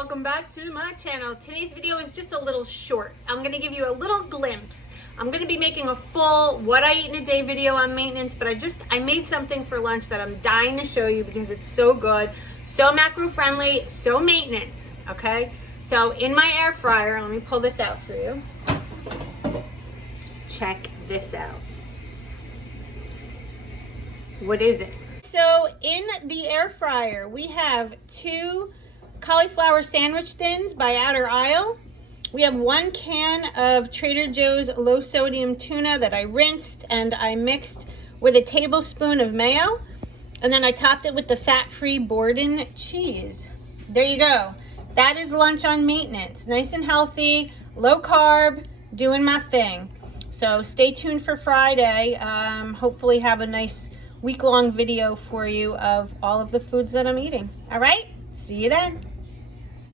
welcome back to my channel. Today's video is just a little short. I'm going to give you a little glimpse. I'm going to be making a full what I eat in a day video on maintenance, but I made something for lunch that I'm dying to show you because it's so good, so macro friendly, so maintenance, okay? So in my air fryer, let me pull this out for you. Check this out. What is it? So in the air fryer, we have 2 cauliflower sandwich thins by Outer Isle. We have 1 can of Trader Joe's low sodium tuna that I rinsed and I mixed with a tablespoon of mayo. And then I topped it with the fat-free Borden cheese. There you go. That is lunch on maintenance. Nice and healthy, low carb, doing my thing. So stay tuned for Friday. Hopefully have a nice week-long video for you of all of the foods that I'm eating. All right, see you then.